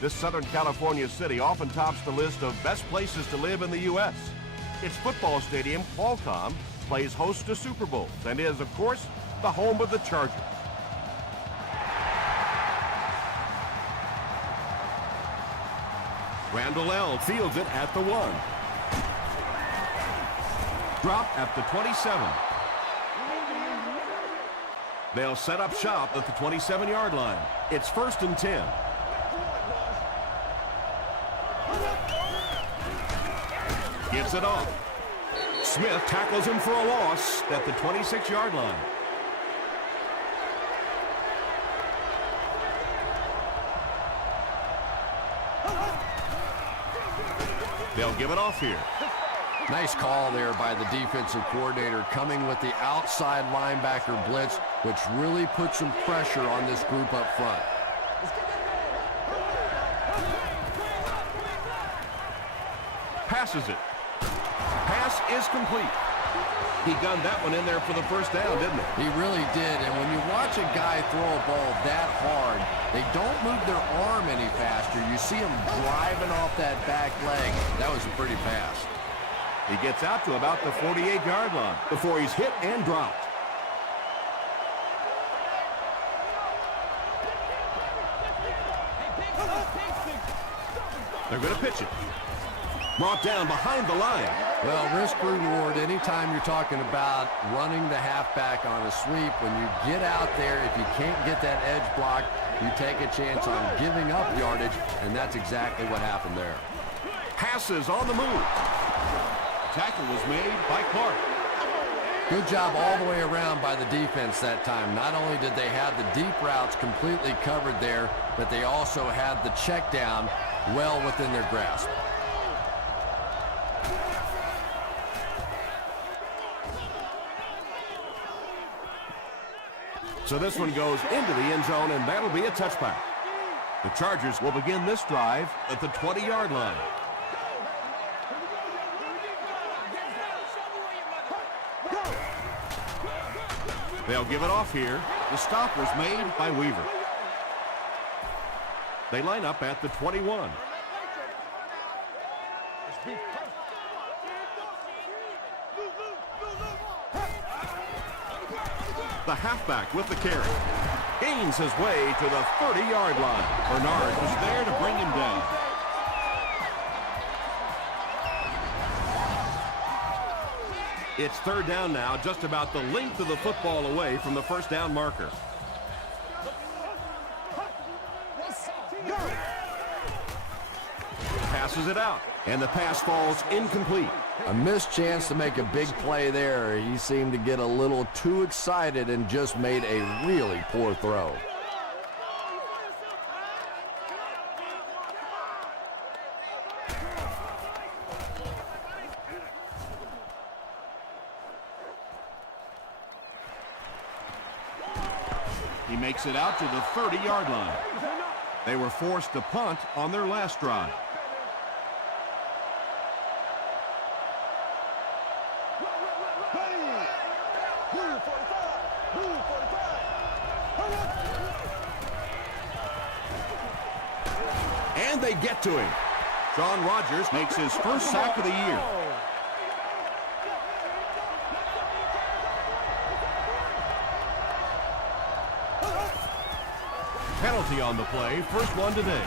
This Southern California city often tops the list of best places to live in the U.S. Its football stadium, Qualcomm, plays host to Super Bowls and is, of course, the home of the Chargers. Randall L. fields it at the 1. Drop at the 27. They'll set up shop at the 27-yard line. It's 1st and 10. Gives it off. Smith tackles him for a loss at the 26-yard line. They'll give it off here. Nice call there by the defensive coordinator, coming with the outside linebacker blitz, which really puts some pressure on this group up front. Passes it. Pass is complete. He gunned that one in there for the first down, didn't he? He really did, and when you watch a guy throw a ball that hard, they don't move their arm any faster. You see him driving off that back leg. That was a pretty pass. He gets out to about the 48-yard line before he's hit and dropped. They're going to pitch it. Brought down behind the line. Well, risk reward anytime you're talking about running the halfback on a sweep. When you get out there, if you can't get that edge block, you take a chance on giving up yardage, and that's exactly what happened there. Passes on the move. Tackle was made by Clark. Good job all the way around by the defense that time. Not only did they have the deep routes completely covered there, but they also had the check down well within their grasp. So this one goes into the end zone, and that'll be a touchback. The Chargers will begin this drive at the 20-yard line. They'll give it off here. The stop was made by Weaver. They line up at the 21. The halfback with the carry. Gains his way to the 30-yard line. Bernard was there to bring him down. It's 3rd down now, just about the length of the football away from the first down marker. Passes it out, and the pass falls incomplete. A missed chance to make a big play there. He seemed to get a little too excited and just made a really poor throw. He makes it out to the 30-yard line. They were forced to punt on their last drive. And they get to him. Sean Rogers makes his first sack of the year. Penalty on the play, first one today.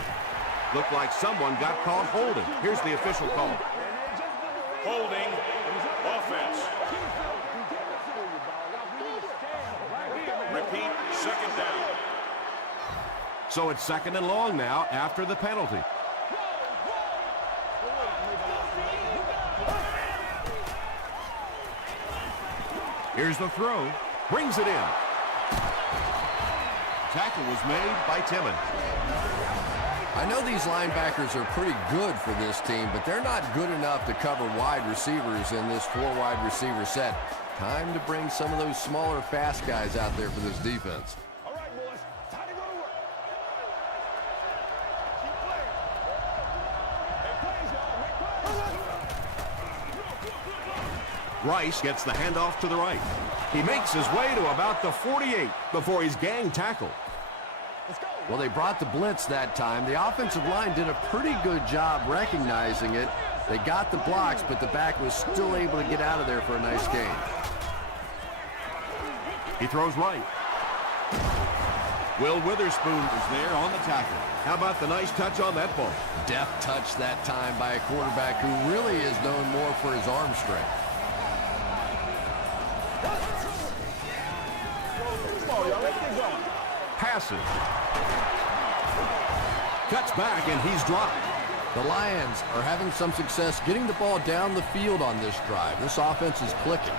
Looked like someone got caught holding. Here's the official call. Holding, offense. Repeat, 2nd down. So it's 2nd and long now after the penalty. Here's the throw. Brings it in. Tackle was made by Timmons. I know these linebackers are pretty good for this team, but they're not good enough to cover wide receivers in this 4-wide receiver set. Time to bring some of those smaller, fast guys out there for this defense. All right, boys, time to go to work. Rice gets the handoff to the right. He makes his way to about the 48 before he's gang tackled. Let's go. Well, they brought the blitz that time. The offensive line did a pretty good job recognizing it. They got the blocks, but the back was still able to get out of there for a nice gain. He throws right. Will Witherspoon is there on the tackle. How about the nice touch on that ball? Deft touch that time by a quarterback who really is known more for his arm strength. Passes. Cuts back, and he's dropped. The Lions are having some success getting the ball down the field on this drive. This offense is clicking.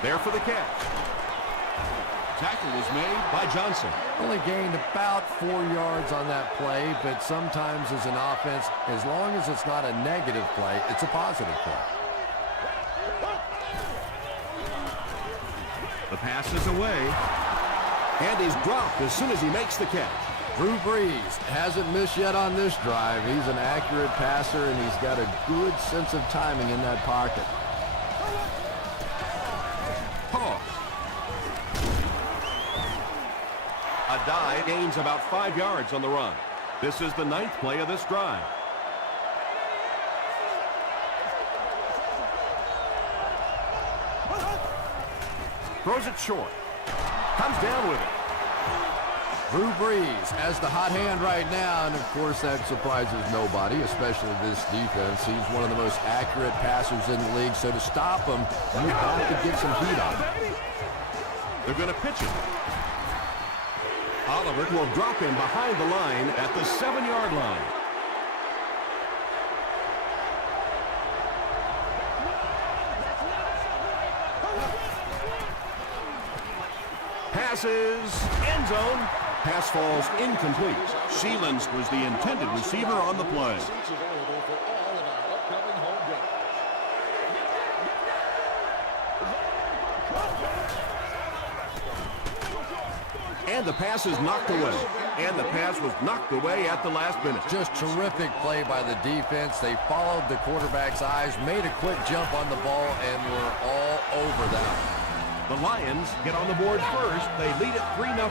There for the catch. Tackle was made by Johnson. Only gained about 4 yards on that play, but sometimes as an offense, as long as it's not a negative play, it's a positive play. The pass is away. And he's dropped as soon as he makes the catch. Drew Brees hasn't missed yet on this drive. He's an accurate passer, and he's got a good sense of timing in that pocket. Pause. A dive gains about 5 yards on the run. This is the 9th play of this drive. Throws it short. Comes down with it. Drew Brees has the hot hand right now, and of course that surprises nobody, especially this defense. He's one of the most accurate passers in the league, so to stop him, you have to get some heat on him. They're going to pitch it. Oliver will drop him behind the line at the 7-yard line. Passes, end zone. Pass falls incomplete. Sheelands was the intended receiver on the play. And the pass is knocked away. And the pass was knocked away at the last minute. Just terrific play by the defense. They followed the quarterback's eyes, made a quick jump on the ball, and were all over that. The Lions get on the board first. They lead it 3-0.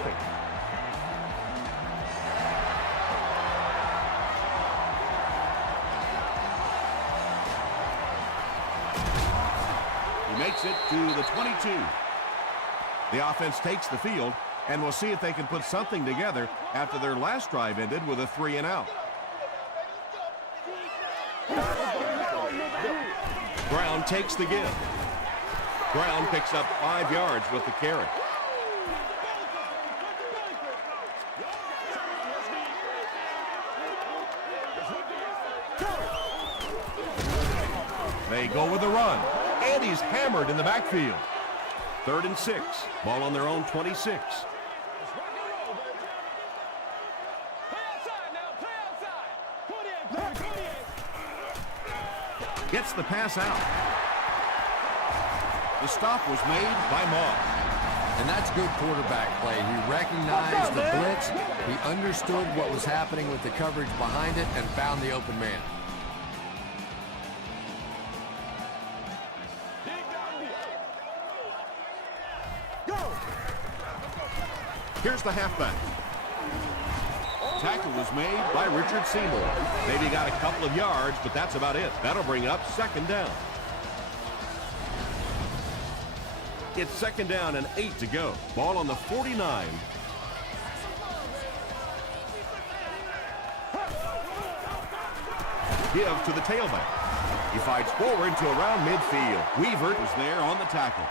He makes it to the 22. The offense takes the field, and we'll see if they can put something together after their last drive ended with a 3-and-out. Brown takes the give. Brown picks up 5 yards with the carry. They go with the run. And he's hammered in the backfield. 3rd and 6. Ball on their own 26. Gets the pass out. The stop was made by Moss. And that's good quarterback play. He recognized the blitz, he understood what was happening with the coverage behind it, and found the open man. Here's the halfback. Tackle was made by Richard Seymour. Maybe got a couple of yards, but that's about it. That'll bring up 2nd down. It's 2nd down and 8 to go. Ball on the 49. Give to the tailback. He fights forward to around midfield. Weaver was there on the tackle.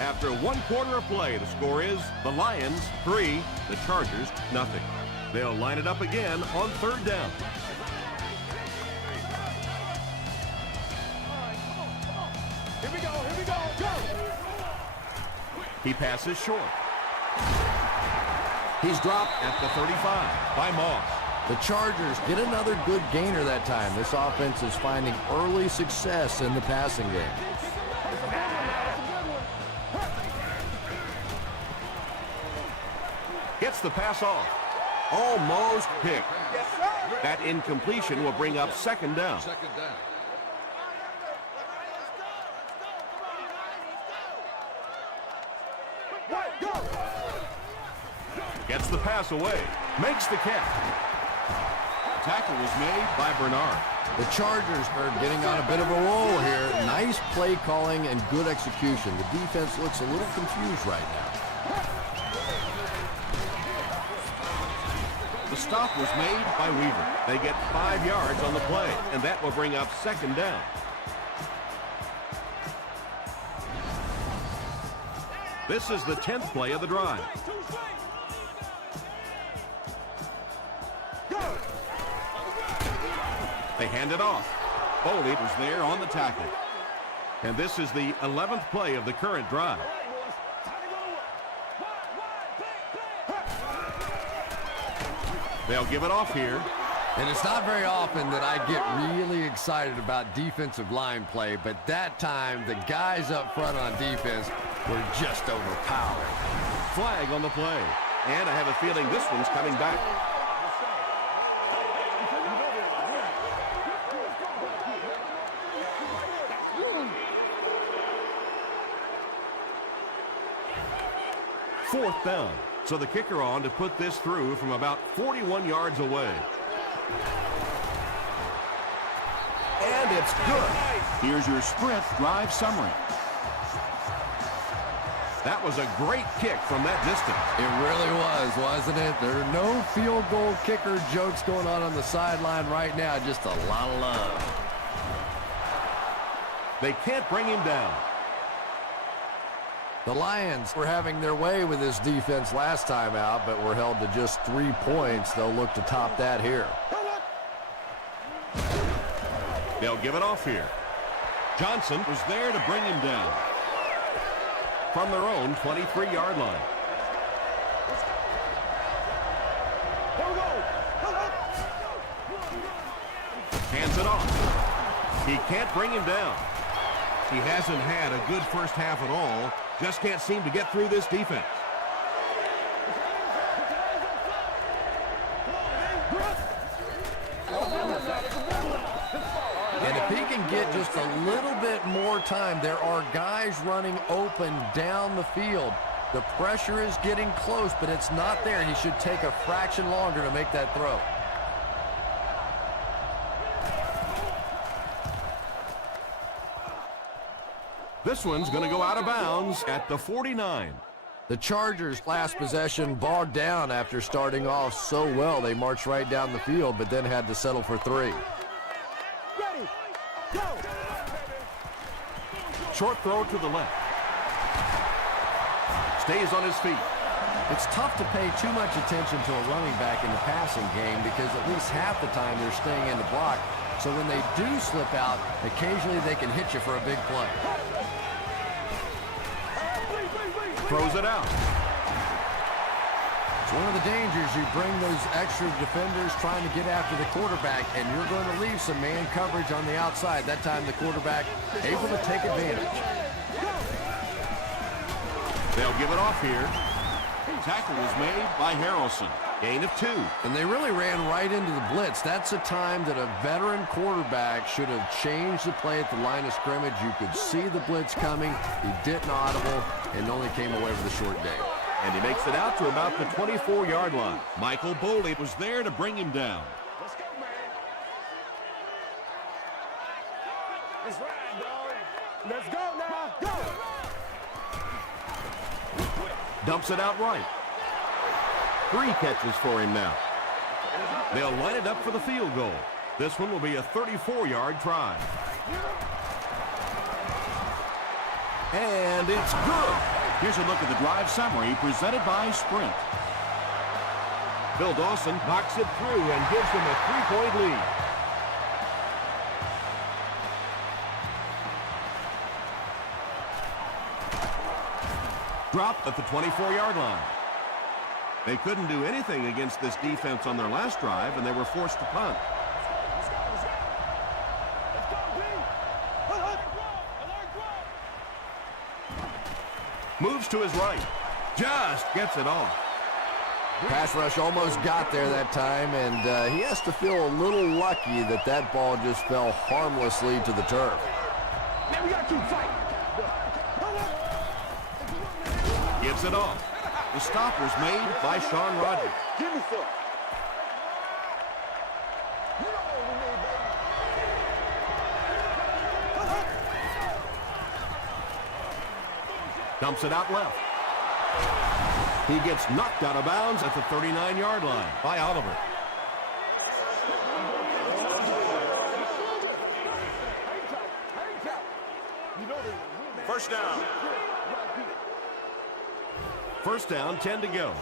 After 1 quarter of play, the score is the Lions 3, the Chargers nothing. They'll line it up again on 3rd down. Here we go, go! He passes short. He's dropped at the 35 by Moss. The Chargers get another good gainer that time. This offense is finding early success in the passing game. Gets the pass off. Almost picked. That incompletion will bring up second down. Second down. Gets the pass away. Makes the catch. Tackle was made by Bernard. The Chargers are getting on a bit of a roll here. Nice play calling and good execution. The defense looks a little confused right now. The stop was made by Weaver. They get 5 yards on the play, and that will bring up second down. This is the 10th play of the drive. They hand it off. Foley was there on the tackle. And this is the 11th play of the current drive. They'll give it off here. And it's not very often that I get really excited about defensive line play, but that time the guys up front on defense were just overpowering. Flag on the play. And I have a feeling this one's coming back. Fourth down. So the kicker on to put this through from about 41 yards away. And it's good. Here's your sprint drive summary. That was a great kick from that distance. It really was, wasn't it? There are no field goal kicker jokes going on the sideline right now. Just a lot of love. They can't bring him down. The Lions were having their way with this defense last time out, but were held to just 3 points. They'll look to top that here. They'll give it off here. Johnson was there to bring him down. From their own 23-yard line. Hands it off. He can't bring him down. He hasn't had a good first half at all. Just can't seem to get through this defense. And if he can get just a little bit more time, there are guys running open down the field. The pressure is getting close, but it's not there. He should take a fraction longer to make that throw. This one's going to go out of bounds at the 49. The Chargers' last possession bogged down after starting off so well. They marched right down the field, but then had to settle for 3. Short throw to the left. Stays on his feet. It's tough to pay too much attention to a running back in the passing game because at least half the time they're staying in the block. So when they do slip out, occasionally they can hit you for a big play. Throws it out. It's one of the dangers. You bring those extra defenders trying to get after the quarterback, and you're going to leave some man coverage on the outside. That time the quarterback able to take advantage. They'll give it off here. Tackle was made by Harrelson. Gain of 2. And they really ran right into the blitz. That's a time that a veteran quarterback should have changed the play at the line of scrimmage. You could see the blitz coming. He didn't audible and only came away with a short gain. And he makes it out to about the 24-yard line. Michael Boley was there to bring him down. Let's go, man. It's right, dog. Let's go now. Go. Dumps it out right. 3 catches for him now. They'll line it up for the field goal. This one will be a 34-yard try. And it's good. Here's a look at the drive summary presented by Sprint. Bill Dawson knocks it through and gives them a 3-point lead. Dropped at the 24-yard line. They couldn't do anything against this defense on their last drive, and they were forced to punt. Moves to his right. Just gets it off. Pass rush almost got there that time, and he has to feel a little lucky that that ball just fell harmlessly to the turf. Man, we got to fight. Gives it off. The stop was made by Shaun Rogers. Give me some. Dumps it out left. He gets knocked out of bounds at the 39-yard line by Oliver. First down. First down, 10 to go.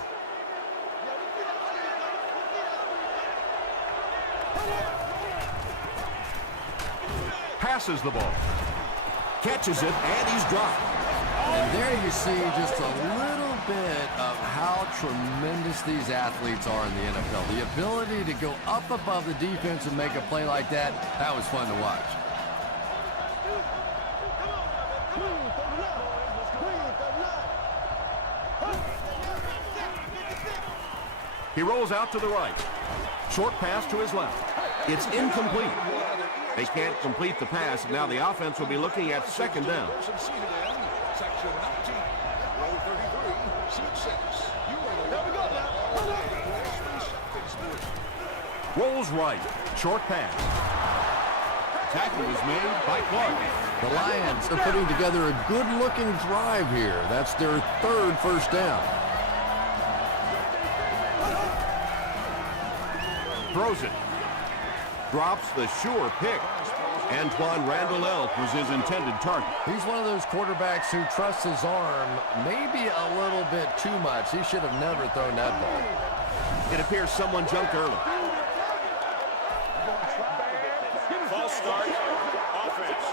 Passes the ball. Catches it, and he's dropped. And there you see just a little bit of how tremendous these athletes are in the NFL. The ability to go up above the defense and make a play like that, that was fun to watch. He rolls out to the right. Short pass to his left. It's incomplete. They can't complete the pass, and now the offense will be looking at second down. Section 19, row 33, seat 6. Rolls right. Short pass. Tackle is made by Clark. The Lions are putting together a good-looking drive here. That's their third first down. Throws it. Drops the sure pick. Antoine Randall Elk was his intended target. He's one of those quarterbacks who trusts his arm maybe a little bit too much. He should have never thrown that ball. It appears someone jumped early. False start. Offense.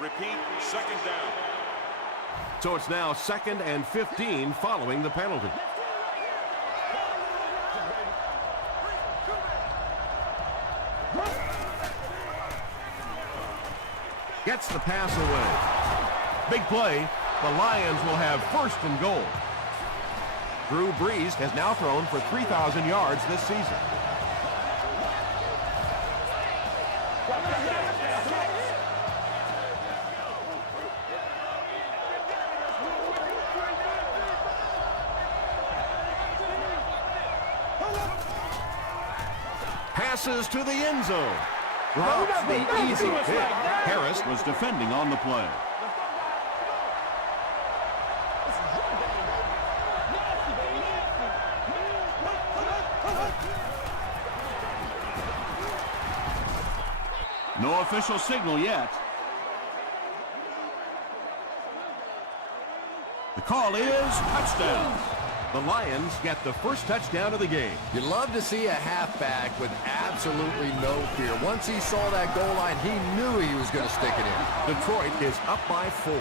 Repeat, second down. So it's now 2nd and 15 following the penalty. Gets the pass away. Big play. The Lions will have 1st and goal. Drew Brees has now thrown for 3,000 yards this season. Passes to the end zone. Drops the easy pick. Harris was defending on the play. No official signal yet. The call is touchdown. The Lions get the first touchdown of the game. You'd love to see a halfback with absolutely no fear. Once he saw that goal line, he knew he was going to stick it in. Detroit is up by 4.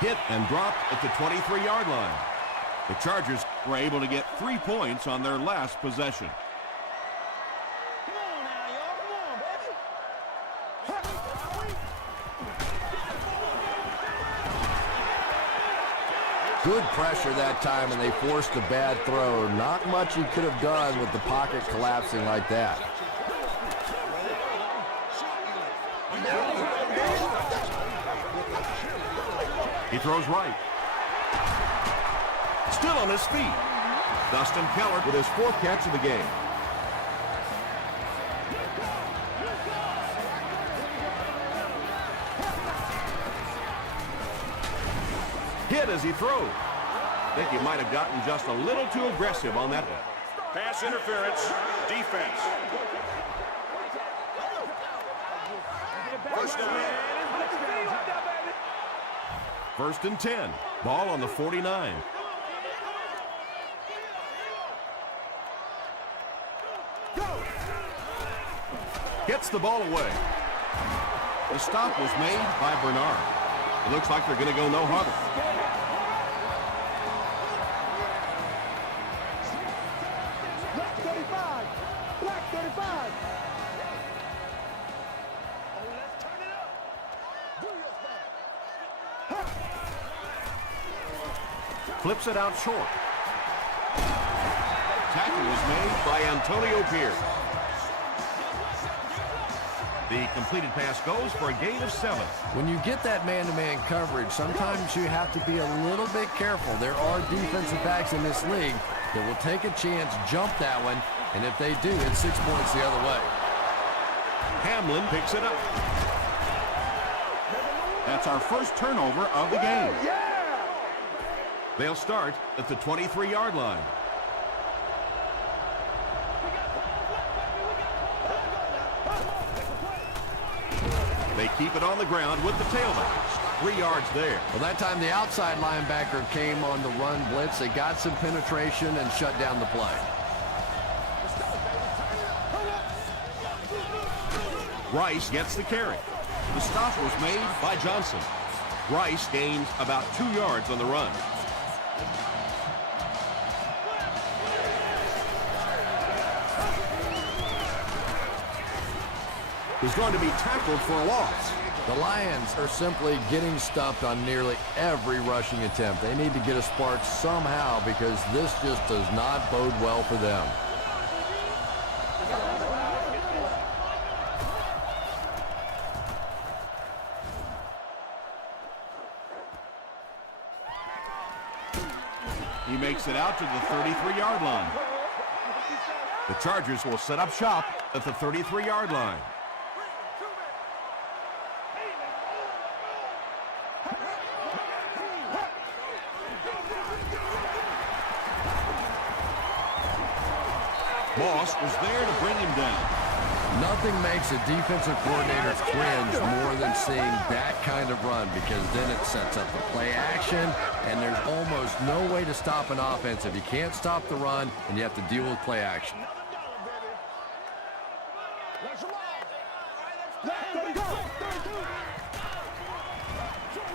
Hit and dropped at the 23-yard line. The Chargers were able to get 3 points on their last possession. Good pressure that time, and they forced a bad throw. Not much he could have done with the pocket collapsing like that. He throws right. Still on his feet. Dustin Keller with his 4th catch of the game. Hit as he throws. I think he might have gotten just a little too aggressive on that one. Pass interference. Defense. First down. 1st and 10. Ball on the 49. Gets the ball away. The stop was made by Bernard. It looks like they're going to go no huddle. Black 35. Flips it out short. Tackle was made by Antonio Pierce. The completed pass goes for a gain of 7. When you get that man-to-man coverage, sometimes you have to be a little bit careful. There are defensive backs in this league that will take a chance, jump that one, and if they do, it's 6 points the other way. Hamlin picks it up. That's our first turnover of the game. They'll start at the 23-yard line. They keep it on the ground with the tailback. 3 yards there. Well, that time the outside linebacker came on the run blitz. They got some penetration and shut down the play. Rice gets the carry. The stop was made by Johnson. Rice gains about 2 yards on the run. He's going to be tackled for a loss. The Lions are simply getting stuffed on nearly every rushing attempt. They need to get a spark somehow because this just does not bode well for them. He makes it out to the 33-yard line. The Chargers will set up shop at the 33-yard line. Moss was there to bring him down. Nothing makes a defensive coordinator cringe more than seeing that kind of run because then it sets up the play action, and there's almost no way to stop an offense if you can't stop the run and you have to deal with play action.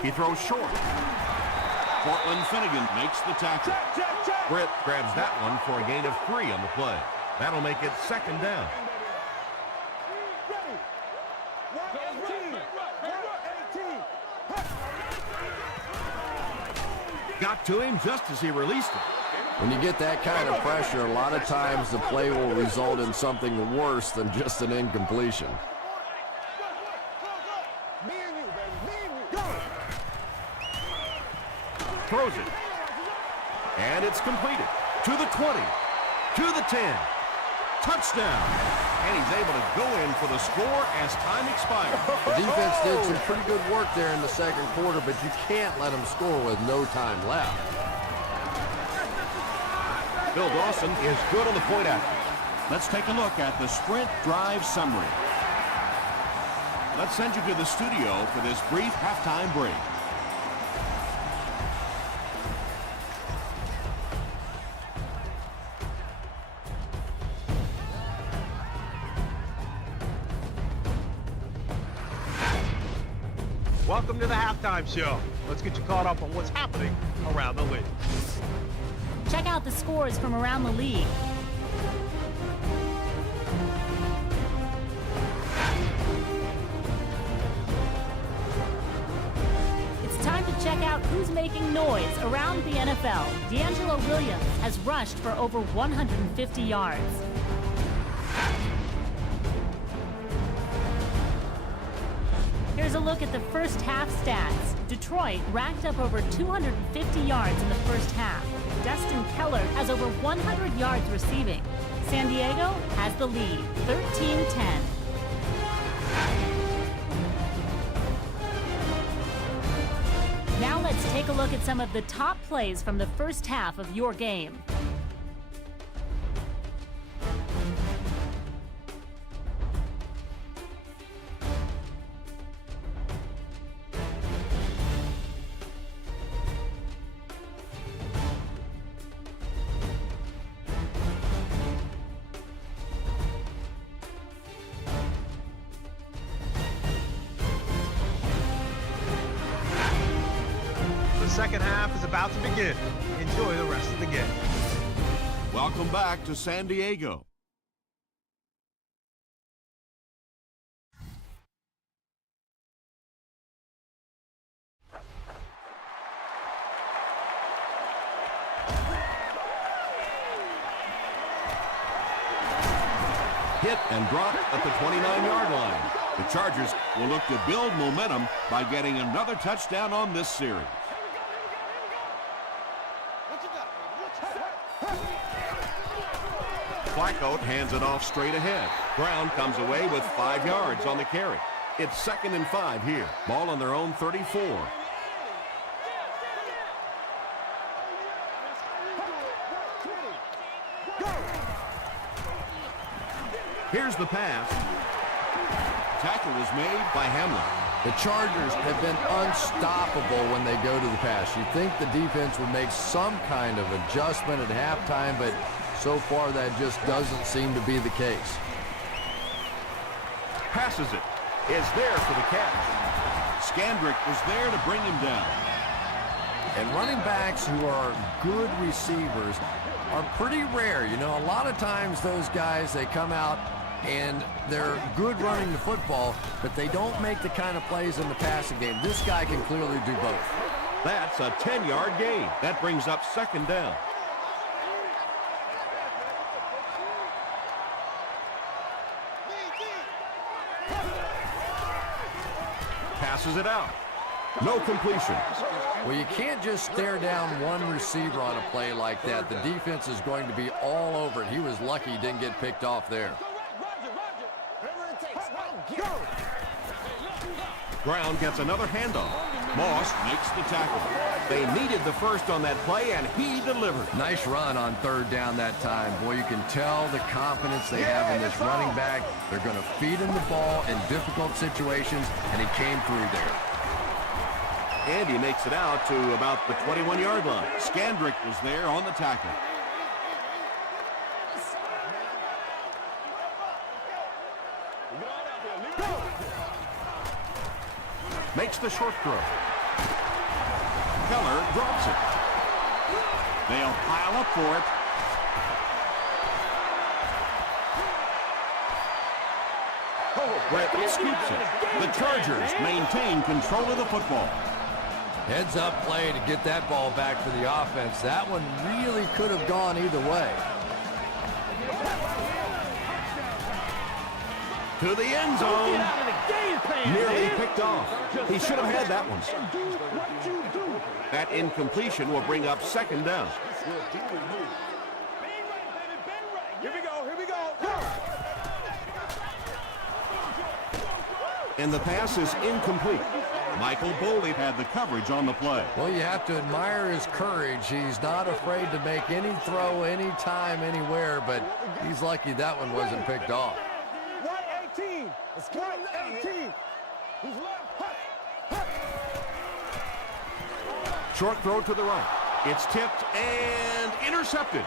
He throws short. Cortland Finnegan makes the tackle. Britt grabs that one for a gain of 3 on the play. That'll make it 2nd down. Got to him just as he released it. When you get that kind of pressure, a lot of times the play will result in something worse than just an incompletion. Throws it. And it's completed. To the 20. To the 10. Touchdown. And he's able to go in for the score as time expires. The defense did some pretty good work there in the second quarter, but you can't let them score with no time left. Bill Dawson is good on the point after. Let's take a look at the sprint drive summary. Let's send you to the studio for this brief halftime break. Welcome to the halftime show. Let's get you caught up on what's happening around the league. Check out the scores from around the league. It's time to check out who's making noise around the NFL. D'Angelo Williams has rushed for over 150 yards. Here's a look at the first half stats. Detroit racked up over 250 yards in the first half. Destin Keller has over 100 yards receiving. San Diego has the lead, 13-10. Now let's take a look at some of the top plays from the first half of your game. The second half is about to begin. Enjoy the rest of the game. Welcome back to San Diego. Hit and drop at the 29-yard line. The Chargers will look to build momentum by getting another touchdown on this series. Flacco hands it off straight ahead. Brown comes away with 5 yards on the carry. It's 2nd and 5 here. Ball on their own 34. Here's the pass. Tackle was made by Hamlin. The Chargers have been unstoppable when they go to the pass. You'd think the defense would make some kind of adjustment at halftime, but so far that just doesn't seem to be the case. Passes it. Is there for the catch. Scandrick was there to bring him down. And running backs who are good receivers are pretty rare. You know, a lot of times those guys, they come out and they're good running the football, but they don't make the kind of plays in the passing game. This guy can clearly do both. That's a 10-yard gain. That brings up 2nd down. Passes it out. No completion. Well, you can't just stare down one receiver on a play like that. The defense is going to be all over it. He was lucky he didn't get picked off there. Brown gets another handoff. Moss makes the tackle. They needed the first on that play, and he delivered. Nice run on 3rd down that time. Boy, you can tell the confidence they have in this running back. They're going to feed him the ball in difficult situations, and he came through there. And he makes it out to about the 21-yard line. Scandrick was there on the tackle. Makes the short throw. Keller drops it. They'll pile up for it. Brett scoops it. The Chargers maintain control of the football. Heads up play to get that ball back for the offense. That one really could have gone either way. To the end zone. Nearly picked off. He should have had that one. That incompletion will bring up 2nd down. Here we go, here we go. And the pass is incomplete. Michael Boley had the coverage on the play. Well, you have to admire his courage. He's not afraid to make any throw, anytime, anywhere, but he's lucky that one wasn't picked off. 118. It's 118. Who's left? Short throw to the right. It's tipped and intercepted.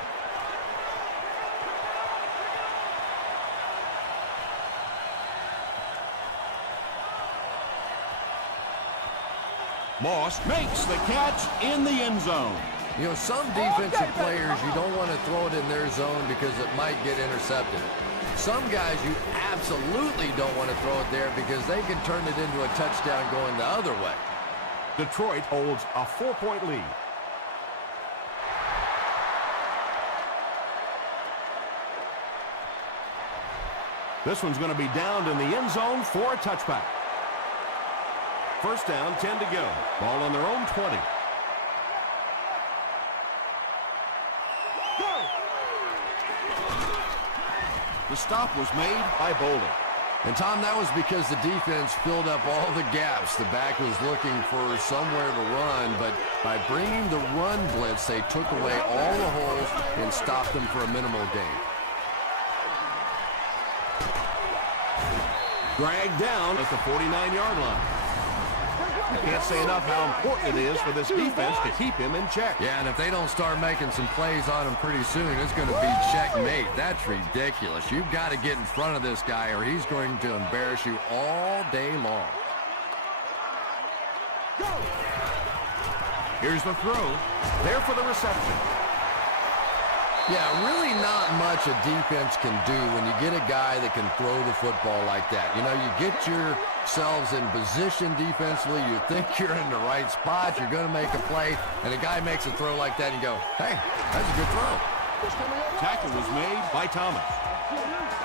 Moss makes the catch in the end zone. You know, some defensive players, you don't want to throw it in their zone because it might get intercepted. Some guys, you absolutely don't want to throw it there because they can turn it into a touchdown going the other way. Detroit holds a 4-point lead. This one's going to be downed in the end zone for a touchback. 1st down, 10 to go. Ball on their own 20. The stop was made by Boley. And, Tom, that was because the defense filled up all the gaps. The back was looking for somewhere to run, but by bringing the run blitz, they took away all the holes and stopped them for a minimal gain. Dragged down at the 49-yard line. I can't say enough how important it is for this defense to keep him in check. Yeah, and if they don't start making some plays on him pretty soon, it's going to be checkmate. That's ridiculous. You've got to get in front of this guy or he's going to embarrass you all day long. Here's the throw. There for the reception. Yeah, really not much a defense can do when you get a guy that can throw the football like that. You know, you get yourselves in position defensively. You think you're in the right spot. You're going to make a play, and a guy makes a throw like that, and you go, hey, that's a good throw. Tackle was made by Thomas.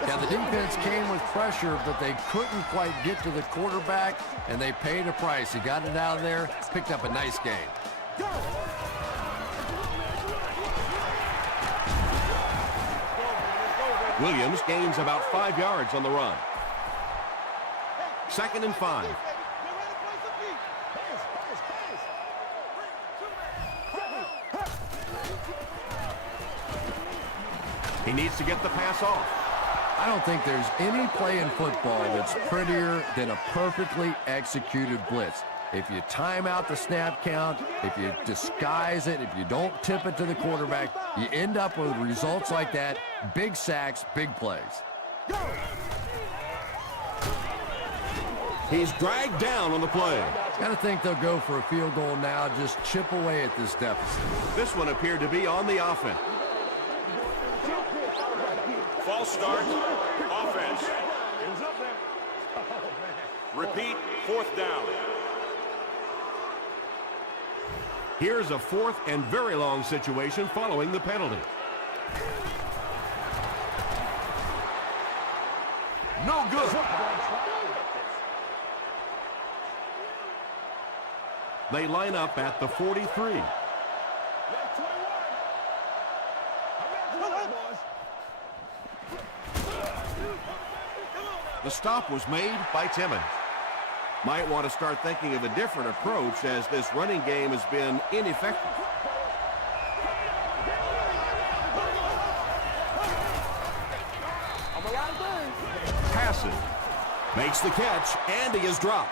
Yeah, the defense came with pressure, but they couldn't quite get to the quarterback, and they paid a price. He got it out of there, picked up a nice gain. Williams gains about 5 yards on the run. 2nd and 5. He needs to get the pass off. I don't think there's any play in football that's prettier than a perfectly executed blitz. If you time out the snap count, if you disguise it, if you don't tip it to the quarterback, you end up with results like that. Big sacks, big plays. He's dragged down on the play. Got to think they'll go for a field goal now, just chip away at this deficit. This one appeared to be on the offense. False start. Offense. Repeat. 4th down. Here's a 4th and very long situation following the penalty. No good. They line up at the 43. The stop was made by Timmons. Might want to start thinking of a different approach as this running game has been ineffective. Passes. Makes the catch, and he is dropped.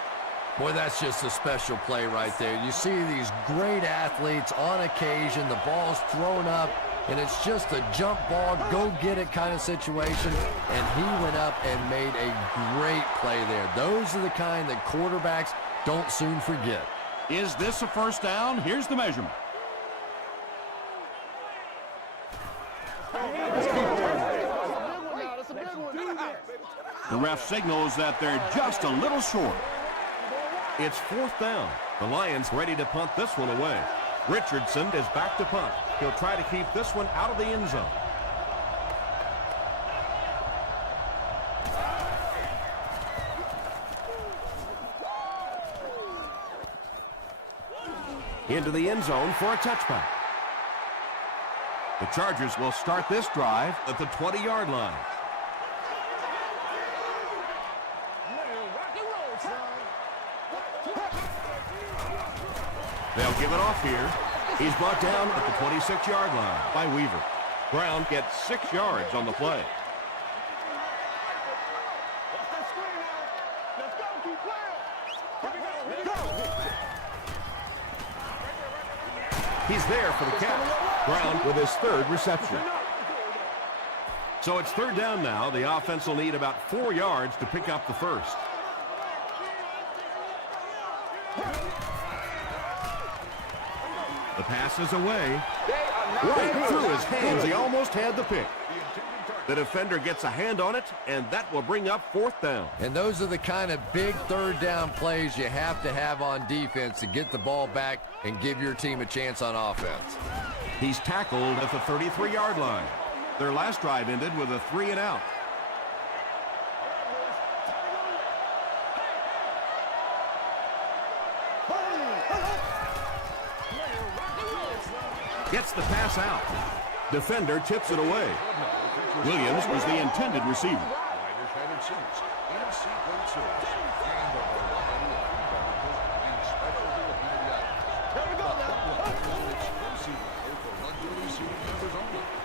Boy, that's just a special play right there. You see these great athletes on occasion, the ball's thrown up, and it's just a jump ball, go get it kind of situation, and he went up and made a great play there. Those are the kind that quarterbacks don't soon forget. Is this a first down? Here's the measurement. The ref signals that they're just a little short. It's 4th down. The Lions ready to punt this one away. Richardson is back to punt. He'll try to keep this one out of the end zone. Into the end zone for a touchback. The Chargers will start this drive at the 20-yard line. They'll give it off here. He's brought down at the 26-yard line by Weaver. Brown gets 6 yards on the play. He's there for the catch. Brown with his 3rd reception. So it's 3rd down now. The offense will need about 4 yards to pick up the first. The pass is away. Right through his hands. He almost had the pick. The defender gets a hand on it, and that will bring up 4th down. And those are the kind of big 3rd down plays you have to have on defense to get the ball back and give your team a chance on offense. He's tackled at the 33-yard line. Their last drive ended with a 3-and-out. Gets the pass out. Defender tips it away. Williams was the intended receiver.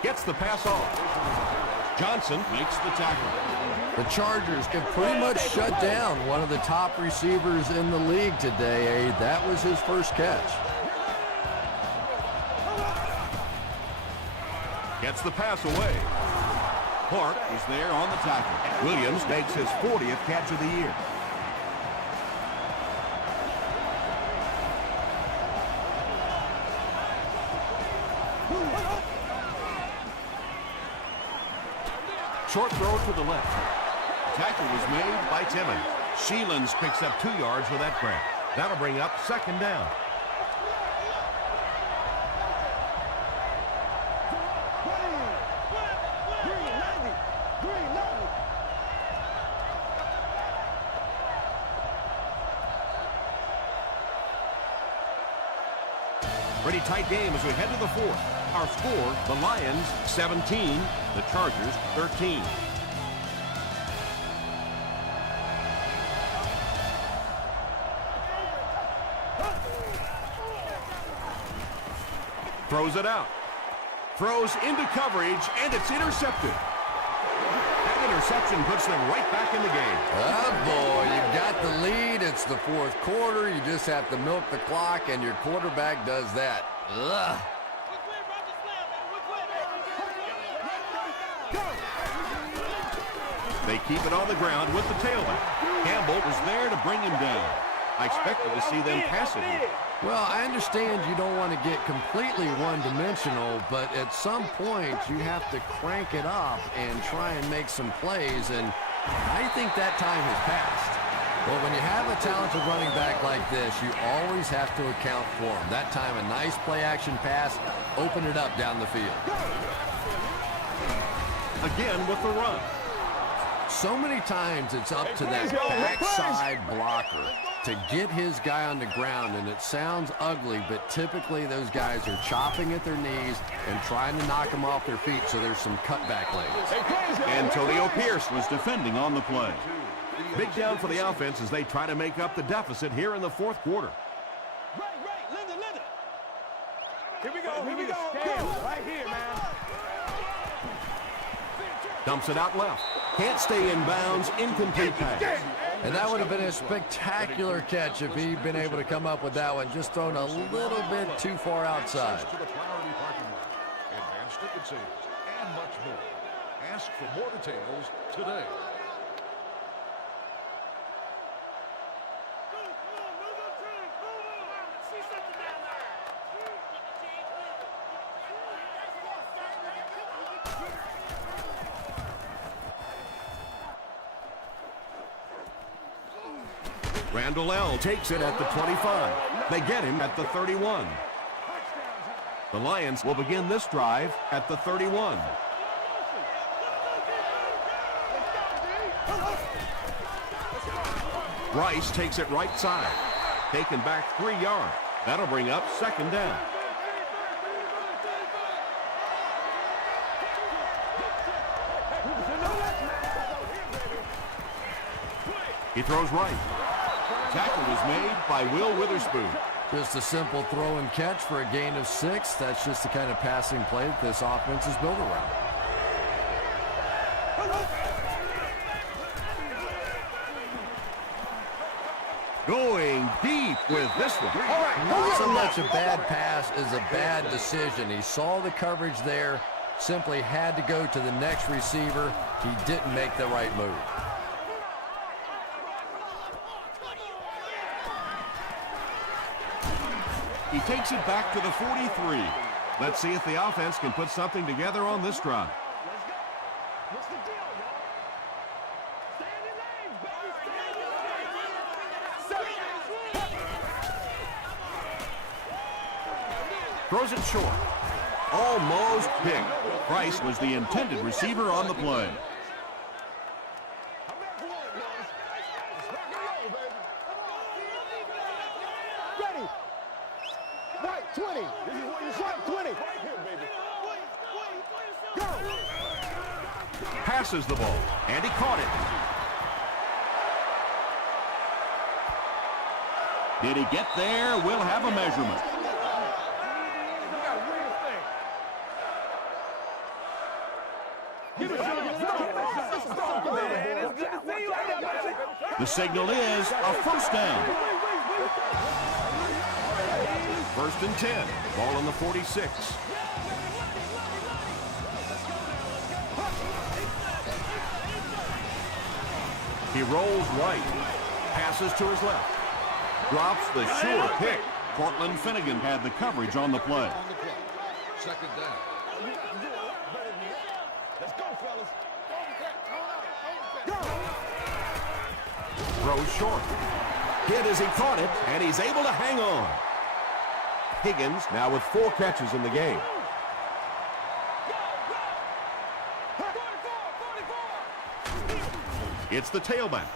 Gets the pass off. Johnson makes the tackle. The Chargers have pretty much shut down one of the top receivers in the league today. That was his first catch. Gets the pass away. Clark is there on the tackle. Williams makes his 40th catch of the year. Short throw to the left. Tackle was made by Timmons. Sheelans picks up 2 yards with that grab. That'll bring up 2nd down. Pretty tight game as we head to the fourth. Our score, the Lions 17, the Chargers 13. Throws it out. Throws into coverage, and it's intercepted. That interception puts them right back in the game. Oh, boy, you've got the lead. It's the fourth quarter. You just have to milk the clock, and your quarterback does that. Ugh. They keep it on the ground with the tailback. Campbell is there to bring him down. I expected to see them pass it here. Well, I understand you don't want to get completely one-dimensional, but at some point you have to crank it up and try and make some plays, and I think that time has passed. Well, when you have a talented running back like this, you always have to account for him. That time, a nice play-action pass, open it up down the field. Again with the run. So many times it's up to that backside blocker to get his guy on the ground, and it sounds ugly, but typically those guys are chopping at their knees and trying to knock them off their feet, so there's some cutback lanes. Antonio Pierce was defending on the play. Big down for the offense as they try to make up the deficit here in the fourth quarter. Here we go. Right here, man. Dumps it out left. Can't stay in bounds. Incomplete pass. And that would have been a spectacular catch if he'd been able to come up with that one, just thrown a little bit too far outside. To the priority parking lot, advanced ticket sales, and much more. Ask for more details today. Randall L. takes it at the 25. They get him at the 31. The Lions will begin this drive at the 31. Rice takes it right side. Taken back 3 yards. That'll bring up second down. He throws right. Tackle was made by Will Witherspoon. Just a simple throw and catch for a gain of 6. That's just the kind of passing play that this offense is built around. Going deep with this one. All right, not so much a bad pass as a bad decision. He saw the coverage there, simply had to go to the next receiver. He didn't make the right move. He takes it back to the 43. Let's see if the offense can put something together on this drive. What's the deal, y'all? Stay in your lanes, baby. Throws it short. Almost picked. Price was the intended receiver on the play. Ready. White 20. This is what you shot. 20. Right here, baby. Go. Passes the ball, and he caught it. Did he get there? We'll have a measurement. The signal is a first down. 1st and 10. Ball on the 46. He rolls right. Passes to his left. Drops the sure pick. Cortland Finnegan had the coverage on the play. On the play. Second down. Let's go, fellas. Throws short. Hit as he caught it, and he's able to hang on. Higgins now with 4 catches in the game. It's the tailback.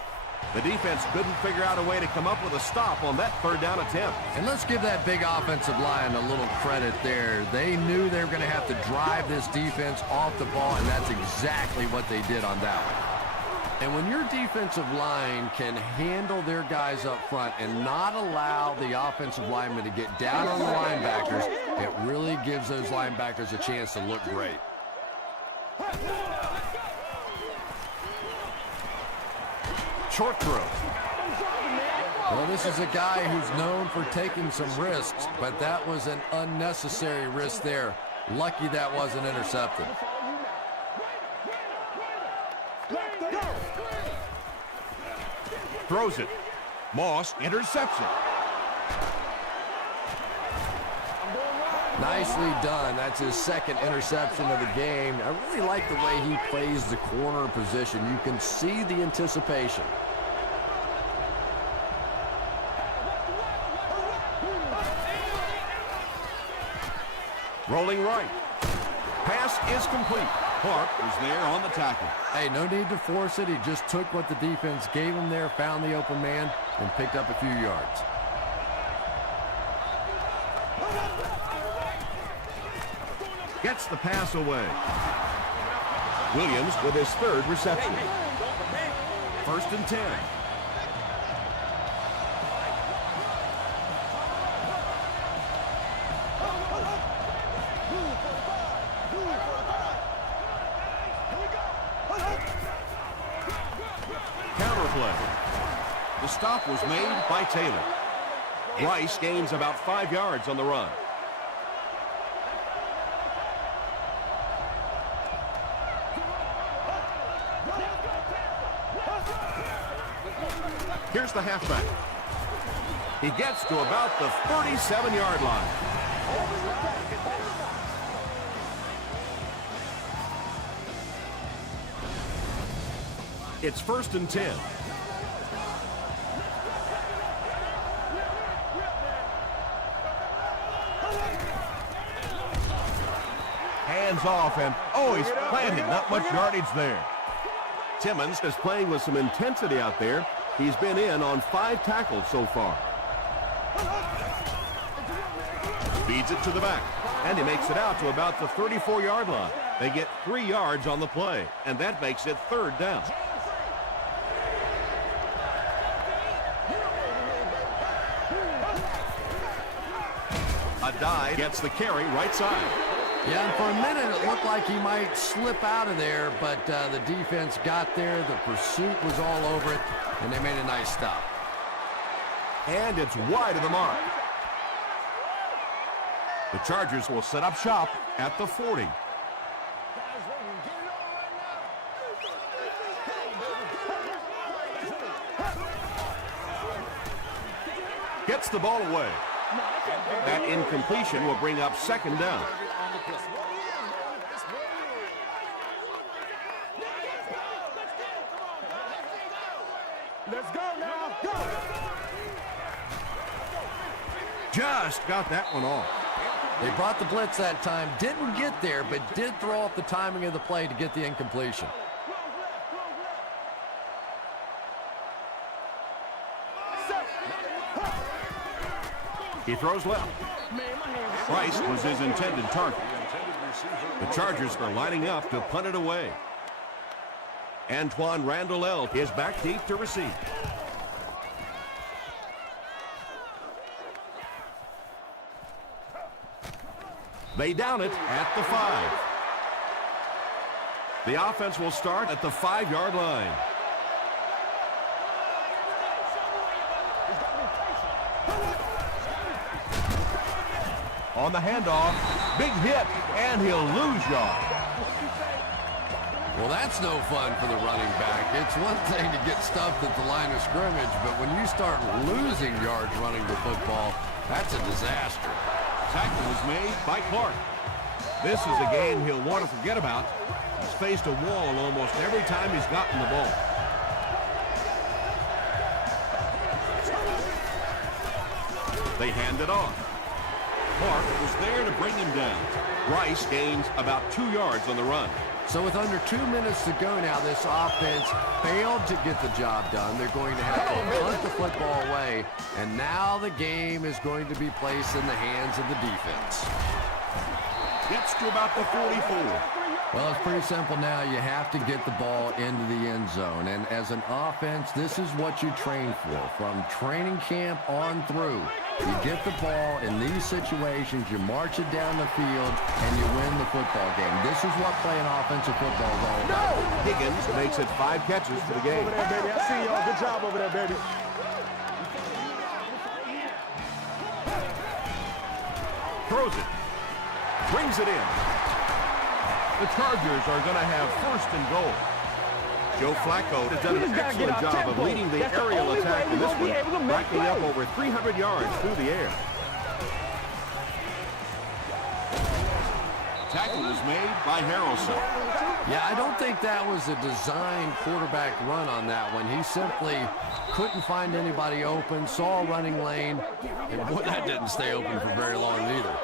The defense couldn't figure out a way to come up with a stop on that third down attempt. And let's give that big offensive line a little credit there. They knew they were going to have to drive this defense off the ball, and that's exactly what they did on that one. And when your defensive line can handle their guys up front and not allow the offensive linemen to get down on the linebackers, it really gives those linebackers a chance to look great. Short throw. Well, this is a guy who's known for taking some risks, but that was an unnecessary risk there. Lucky that wasn't intercepted. Throws it. Moss intercepts it. Nicely done. That's his second interception of the game. I really like the way he plays the corner position. You can see the anticipation. Rolling right. Pass is complete. Clark was there on the tackle. Hey, no need to force it. He just took what the defense gave him there, found the open man, and picked up a few yards. Gets the pass away. Williams with his third reception. 1st and 10. Counter play. The stop was made by Taylor. Rice gains about 5 yards on the run. Here's the halfback. He gets to about the 37-yard line. It's 1st and 10. Hands off, and he's planted. Not much yardage there. Timmons is playing with some intensity out there. He's been in on 5 tackles so far. Feeds it to the back, and he makes it out to about the 34-yard line. They get 3 yards on the play, and that makes it 3rd down. Adai gets the carry right side. Yeah, and for a minute it looked like he might slip out of there, but the defense got there. The pursuit was all over it, and they made a nice stop. And it's wide of the mark. The Chargers will set up shop at the 40. Gets the ball away. That incompletion will bring up 2nd down. Let's go now. Go. Just got that one off. They brought the blitz that time, didn't get there, but did throw off the timing of the play to get the incompletion. He throws left. Price was his intended target. The Chargers are lining up to punt it away. Antoine Randall is back deep to receive. They down it at the 5. The offense will start at the 5-yard line. On the handoff, big hit, and he'll lose yards. Well, that's no fun for the running back. It's one thing to get stuffed at the line of scrimmage, but when you start losing yards running the football, that's a disaster. Tackle was made by Clark. This is a game he'll want to forget about. He's faced a wall almost every time he's gotten the ball. They hand it off. Clark was there to bring him down. Rice gains about 2 yards on the run. So with under 2 minutes to go now, this offense failed to get the job done. They're going to have to punt the football away, and now the game is going to be placed in the hands of the defense. Gets to about the 44. Well, it's pretty simple now. You have to get the ball into the end zone. And as an offense, this is what you train for. From training camp on through, you get the ball in these situations, you march it down the field, and you win the football game. This is what playing offensive football is all about. Higgins makes it 5 catches for the game. Over there, baby. I see y'all. Good job over there, baby. Throws it. Brings it in. The Chargers are going to have 1st and goal. Joe Flacco has done an excellent job of leading the aerial attack in this one, racking up over 300 yards through the air. Tackle was made by Harrelson. Yeah, I don't think that was a designed quarterback run on that one. He simply couldn't find anybody open, saw a running lane, and boy, that didn't stay open for very long either.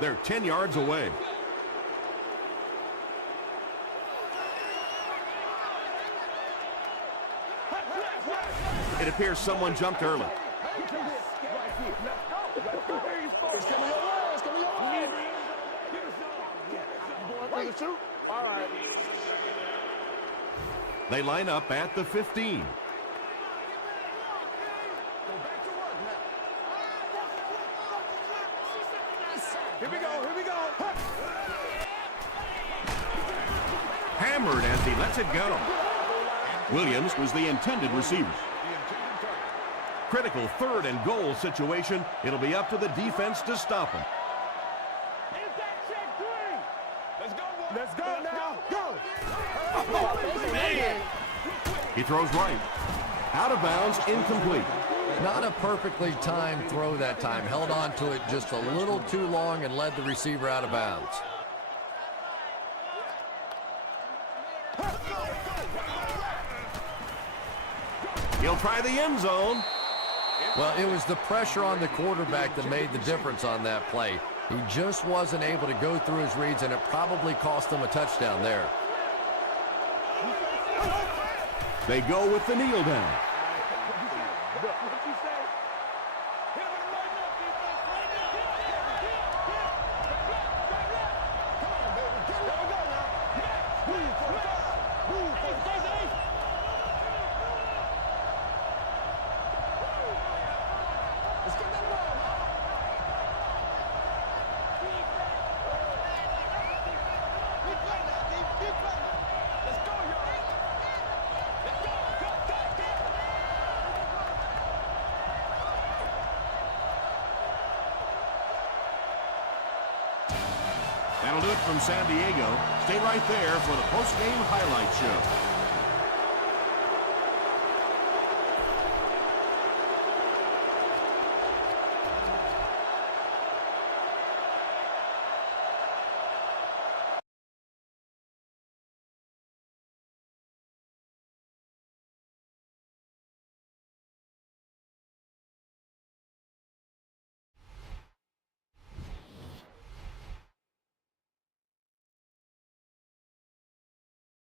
They're 10 yards away. It appears someone jumped early. They line up at the 15. Here we go. Here we go. Hammered as he lets it go. Williams was the intended receiver. Critical 3rd and goal situation. It'll be up to the defense to stop him. Let's go now. Go. He throws right. Out of bounds, incomplete. Not a perfectly timed throw that time. Held on to it just a little too long and led the receiver out of bounds. He'll try the end zone. Well, it was the pressure on the quarterback that made the difference on that play. He just wasn't able to go through his reads, and it probably cost him a touchdown there. They go with the kneel down. That'll do it from San Diego. Stay right there for the post-game highlight show.